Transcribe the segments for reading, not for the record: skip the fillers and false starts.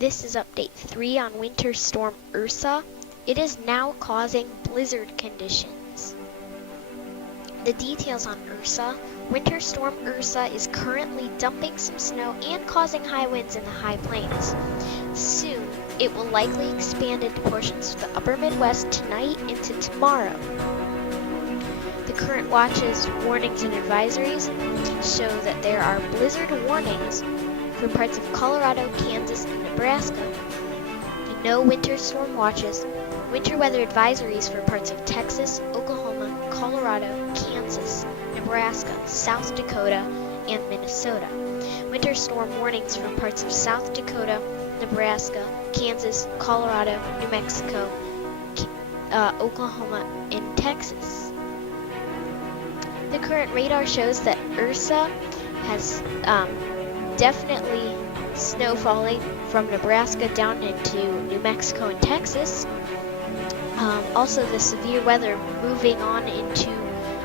This is update 3 on Winter Storm Ursa. It is now causing blizzard conditions. The details on Ursa. Winter Storm Ursa is currently dumping some snow and causing high winds in the high plains. Soon, it will likely expand into portions of the upper Midwest tonight into tomorrow. The current watches, warnings, and advisories show that there are blizzard warnings for parts of Colorado, Kansas, and Nebraska, and no winter storm watches. Winter weather advisories for parts of Texas, Oklahoma, Colorado, Kansas, Nebraska, South Dakota, and Minnesota. Winter storm warnings for parts of South Dakota, Nebraska, Kansas, Colorado, New Mexico, Oklahoma, and Texas. The current radar shows that Ursa has definitely snow falling from Nebraska down into New Mexico and Texas. Also, the severe weather moving on into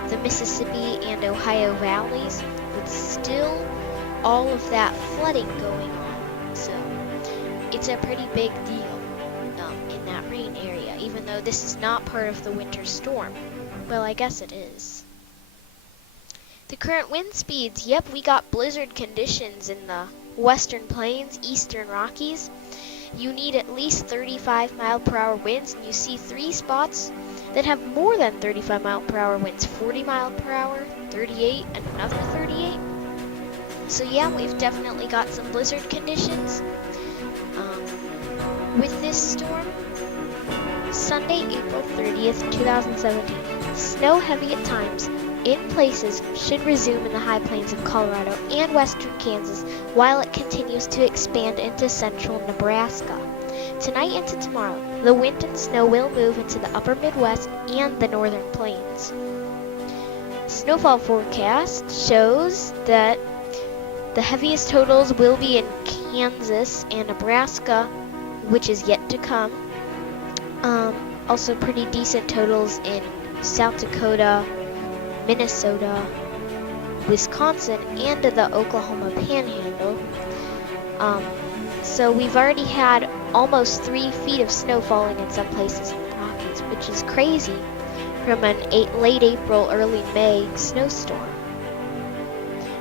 the Mississippi and Ohio valleys, with still all of that flooding going on. So it's a pretty big deal in that rain area, even though this is not part of the winter storm. Well, I guess it is. The current wind speeds, yep, we got blizzard conditions in the Western Plains, Eastern Rockies. You need at least 35-mile-per-hour winds, and you see 3 spots that have more than 35-mile-per-hour winds, 40-mile-per-hour, 38, and another 38. So yeah, we've definitely got some blizzard conditions with this storm. Sunday, April 30th, 2017. Snow heavy at times in places should resume in the high plains of Colorado and western Kansas while it continues to expand into central Nebraska. Tonight into tomorrow, the wind and snow will move into the upper Midwest and the northern plains. Snowfall forecast shows that the heaviest totals will be in Kansas and Nebraska, which is yet to come. Also pretty decent totals in South Dakota, Minnesota, Wisconsin, and the Oklahoma Panhandle. So we've already had almost 3 feet of snow falling in some places in the Rockies, which is crazy from an late April, early May snowstorm.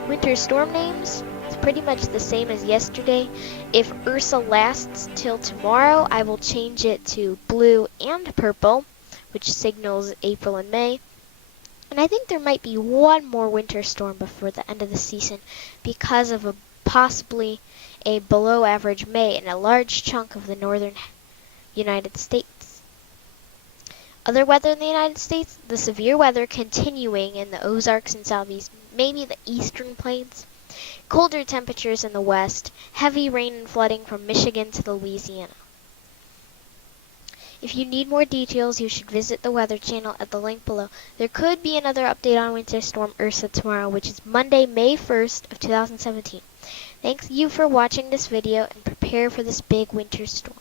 Winter storm names, it's pretty much the same as yesterday. If Ursa lasts till tomorrow, I will change it to blue and purple, which signals April and May. And I think there might be one more winter storm before the end of the season because of possibly a below average May in a large chunk of the northern United States. Other weather in the United States, the severe weather continuing in the Ozarks and Southeast, maybe the eastern plains. Colder temperatures in the west, heavy rain and flooding from Michigan to Louisiana. If you need more details, you should visit the Weather Channel at the link below. There could be another update on Winter Storm Ursa tomorrow, which is Monday, May 1st of 2017. Thanks you for watching this video and prepare for this big winter storm.